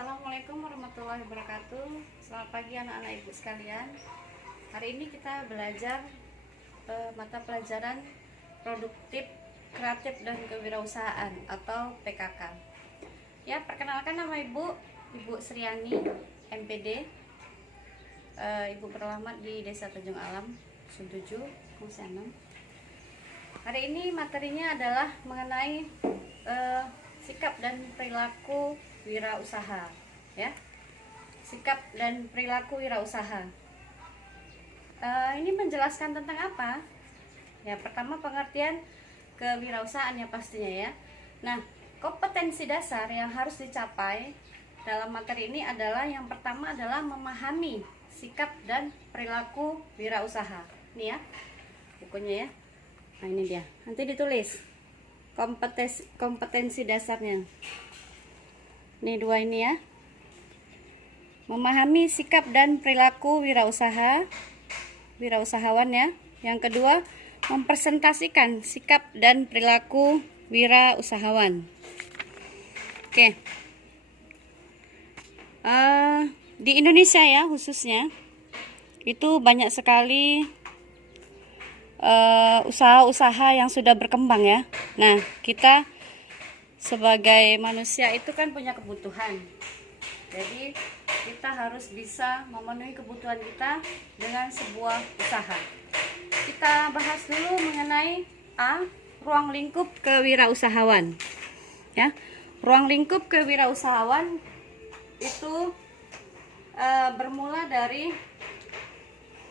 Assalamualaikum warahmatullahi wabarakatuh. Selamat pagi anak-anak ibu sekalian. Hari ini kita belajar mata pelajaran produktif, kreatif dan kewirausahaan atau PKK. Ya, perkenalkan nama ibu Sriani, MPD. Ibu beralamat di Desa Tanjung Alam, Dusun 7, Komisi 6. Hari ini materinya adalah mengenai sikap dan perilaku wirausaha, ya. Sikap dan perilaku wirausaha. Ini menjelaskan tentang apa? Ya, pertama pengertian kewirausahaan ya pastinya ya. Nah, kompetensi dasar yang harus dicapai dalam materi ini adalah yang pertama adalah memahami sikap dan perilaku wirausaha. Ini ya, bukunya ya. Nah, ini dia. Nanti ditulis kompetensi dasarnya. Ini dua ini ya. Memahami sikap dan perilaku wirausahawan ya. Yang kedua, mempresentasikan sikap dan perilaku wirausahawan. Oke. Di Indonesia ya khususnya itu banyak sekali usaha-usaha yang sudah berkembang ya. Nah, kita sebagai manusia itu kan punya kebutuhan. Jadi kita harus bisa memenuhi kebutuhan kita dengan sebuah usaha. Kita bahas dulu mengenai ruang lingkup kewirausahawan. Ya, ruang lingkup kewirausahawan itu bermula dari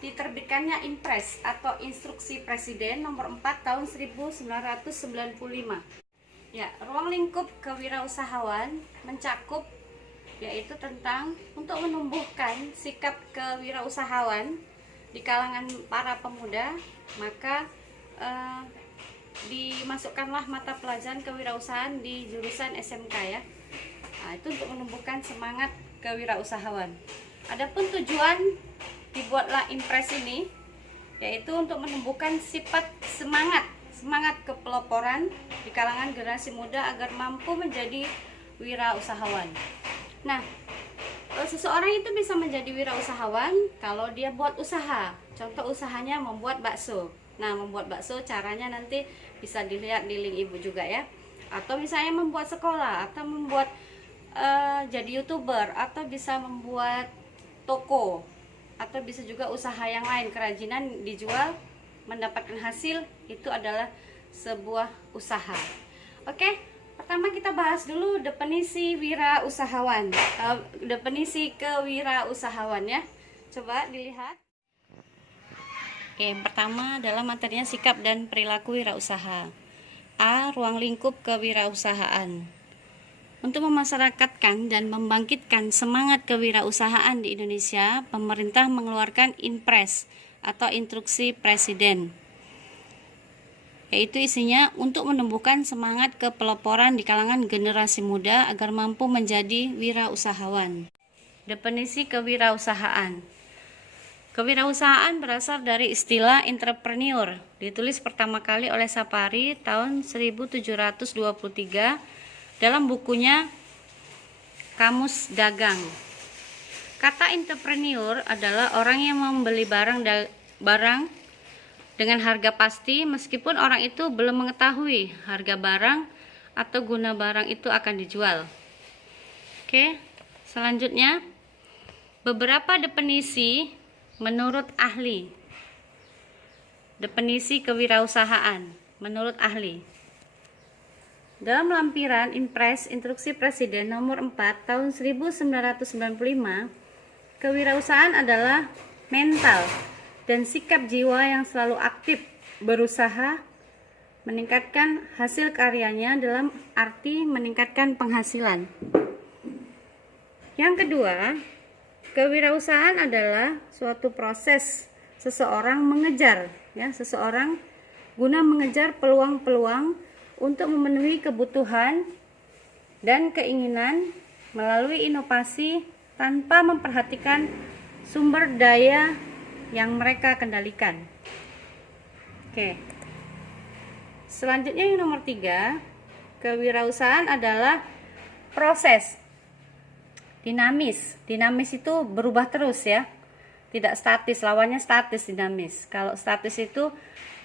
diterbitkannya Impres atau Instruksi Presiden nomor 4 tahun 1995. Ya, ruang lingkup kewirausahawan mencakup yaitu tentang untuk menumbuhkan sikap kewirausahawan di kalangan para pemuda, maka dimasukkanlah mata pelajaran kewirausahaan di jurusan SMK ya. Nah, itu untuk menumbuhkan semangat kewirausahawan. Adapun tujuan dibuatlah Impres ini yaitu untuk menumbuhkan sifat semangat kepeloporan di kalangan generasi muda agar mampu menjadi wirausahawan. Nah, seseorang itu bisa menjadi wirausahawan kalau dia buat usaha. Contoh usahanya membuat bakso. Nah, membuat bakso caranya nanti bisa dilihat di link ibu juga ya. Atau misalnya membuat sekolah, atau membuat jadi YouTuber, atau bisa membuat toko, atau bisa juga usaha yang lain, kerajinan dijual mendapatkan hasil, itu adalah sebuah usaha. Oke, pertama kita bahas dulu definisi wirausahawan, definisi kewirausahawan ya. Coba dilihat. Oke, yang pertama adalah materinya sikap dan perilaku wirausaha. Ruang lingkup kewirausahaan. Untuk memasyarakatkan dan membangkitkan semangat kewirausahaan di Indonesia, pemerintah mengeluarkan Impres atau Instruksi Presiden, yaitu isinya untuk menumbuhkan semangat kepeloporan di kalangan generasi muda agar mampu menjadi wirausahawan. Definisi kewirausahaan. Kewirausahaan berasal dari istilah entrepreneur, ditulis pertama kali oleh Sapari tahun 1723 dalam bukunya Kamus Dagang. Kata entrepreneur adalah orang yang membeli barang dengan harga pasti meskipun orang itu belum mengetahui harga barang atau guna barang itu akan dijual. Oke, selanjutnya beberapa definisi menurut ahli. Definisi kewirausahaan menurut ahli. Dalam lampiran Impres Instruksi Presiden nomor 4 tahun 1995, kewirausahaan adalah mental dan sikap jiwa yang selalu aktif berusaha meningkatkan hasil karyanya dalam arti meningkatkan penghasilan. Yang kedua, kewirausahaan adalah suatu proses seseorang guna mengejar peluang-peluang untuk memenuhi kebutuhan dan keinginan melalui inovasi tanpa memperhatikan sumber daya yang mereka kendalikan. Oke. Selanjutnya yang nomor 3, kewirausahaan adalah proses dinamis. Dinamis itu berubah terus ya, tidak statis. Lawannya statis, dinamis. Kalau statis itu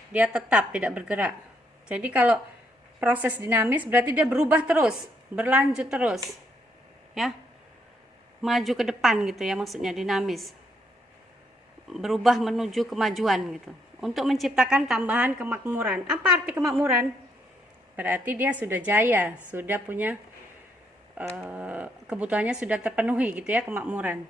dia tetap tidak bergerak. Jadi kalau proses dinamis berarti dia berubah terus, berlanjut terus ya, maju ke depan gitu ya, maksudnya dinamis, berubah menuju kemajuan gitu, untuk menciptakan tambahan kemakmuran. Apa arti kemakmuran? Berarti dia sudah jaya, sudah punya kebutuhannya sudah terpenuhi gitu ya, kemakmuran.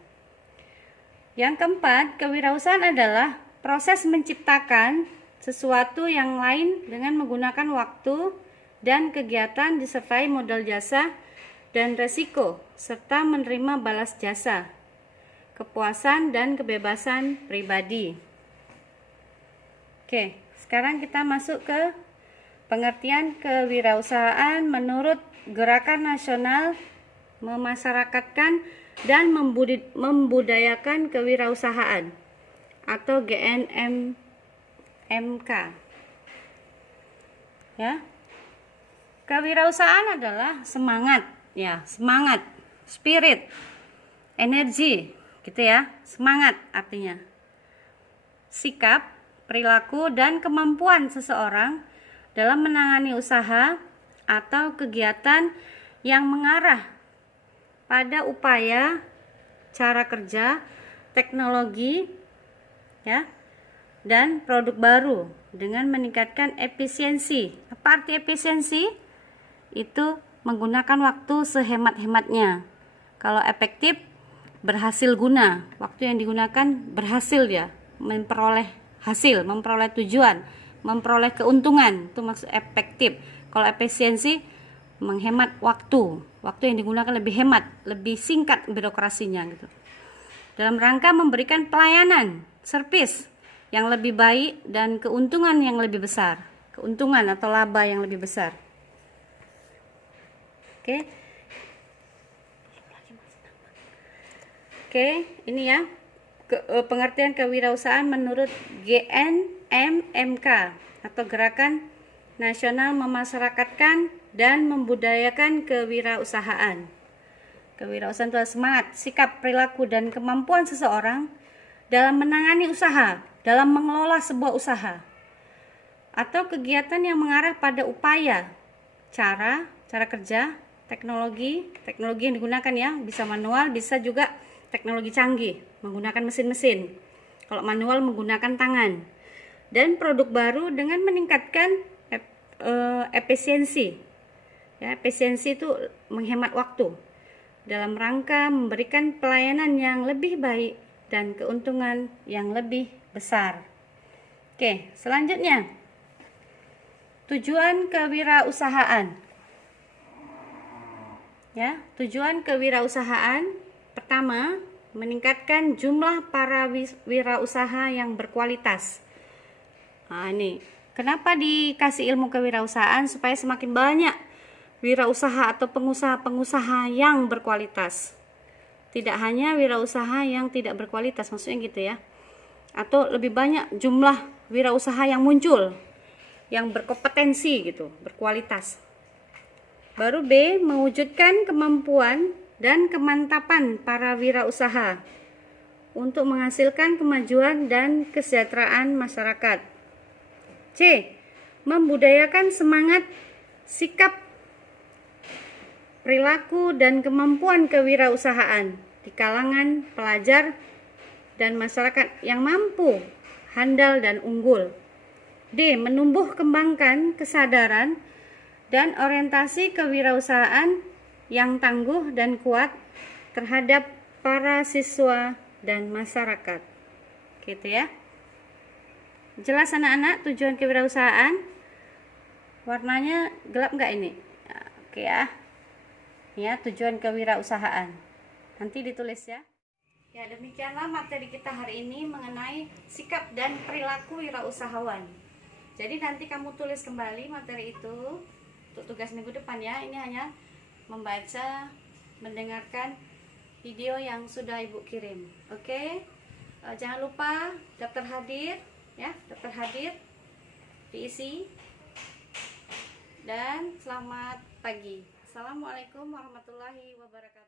Yang keempat, kewirausahaan adalah proses menciptakan sesuatu yang lain dengan menggunakan waktu dan kegiatan disertai modal jasa dan resiko, serta menerima balas jasa, kepuasan dan kebebasan pribadi. Oke, sekarang kita masuk ke pengertian kewirausahaan menurut Gerakan Nasional Memasyarakatkan dan Membudayakan Kewirausahaan atau GNMK. Ya. Kewirausahaan adalah semangat, ya, semangat, spirit, energi, gitu ya. Semangat artinya sikap, perilaku, dan kemampuan seseorang dalam menangani usaha atau kegiatan yang mengarah pada upaya, cara kerja, teknologi, ya, dan produk baru dengan meningkatkan efisiensi. Apa arti efisiensi? Itu menggunakan waktu sehemat-hematnya. Kalau efektif, berhasil guna. Waktu yang digunakan berhasil dia memperoleh hasil, memperoleh tujuan, memperoleh keuntungan. Itu maksud efektif. Kalau efisiensi, menghemat waktu. Waktu yang digunakan lebih hemat, lebih singkat birokrasinya gitu. Dalam rangka memberikan pelayanan, servis yang lebih baik dan keuntungan yang lebih besar. Keuntungan atau laba yang lebih besar. Oke. Oke, ini ya. Pengertian kewirausahaan menurut GNMK atau Gerakan Nasional Memasyarakatkan dan Membudayakan Kewirausahaan. Kewirausahaan itu adalah semangat, sikap, perilaku, dan kemampuan seseorang dalam menangani usaha, dalam mengelola sebuah usaha, atau kegiatan yang mengarah pada upaya, cara kerja, teknologi yang digunakan ya, bisa manual, bisa juga teknologi canggih, menggunakan mesin-mesin. Kalau manual menggunakan tangan. Dan produk baru dengan meningkatkan efisiensi. Ya, efisiensi itu menghemat waktu dalam rangka memberikan pelayanan yang lebih baik dan keuntungan yang lebih besar. Oke, selanjutnya tujuan kewirausahaan. Ya, tujuan kewirausahaan pertama, meningkatkan jumlah para wirausaha yang berkualitas. Nah, ini kenapa dikasih ilmu kewirausahaan? Supaya semakin banyak wirausaha atau pengusaha-pengusaha yang berkualitas. Tidak hanya wirausaha yang tidak berkualitas, maksudnya gitu ya. Atau lebih banyak jumlah wirausaha yang muncul, yang berkompetensi gitu, berkualitas. Baru B, mewujudkan kemampuan dan kemantapan para wirausaha untuk menghasilkan kemajuan dan kesejahteraan masyarakat. C, membudayakan semangat, sikap, perilaku, dan kemampuan kewirausahaan di kalangan pelajar dan masyarakat yang mampu, handal, dan unggul. D, menumbuh kembangkan kesadaran dan orientasi kewirausahaan yang tangguh dan kuat terhadap para siswa dan masyarakat. Gitu ya. Jelas anak-anak tujuan kewirausahaan? Warnanya gelap nggak ini? Nah, oke ya. Ya, tujuan kewirausahaan. Nanti ditulis ya. Ya, demikianlah materi kita hari ini mengenai sikap dan perilaku wirausahawan. Jadi nanti kamu tulis kembali materi itu untuk tugas minggu depan ya. Ini hanya membaca, mendengarkan video yang sudah Ibu kirim. Oke? Jangan lupa daftar hadir ya, daftar hadir diisi. Dan selamat pagi. Assalamualaikum warahmatullahi wabarakatuh.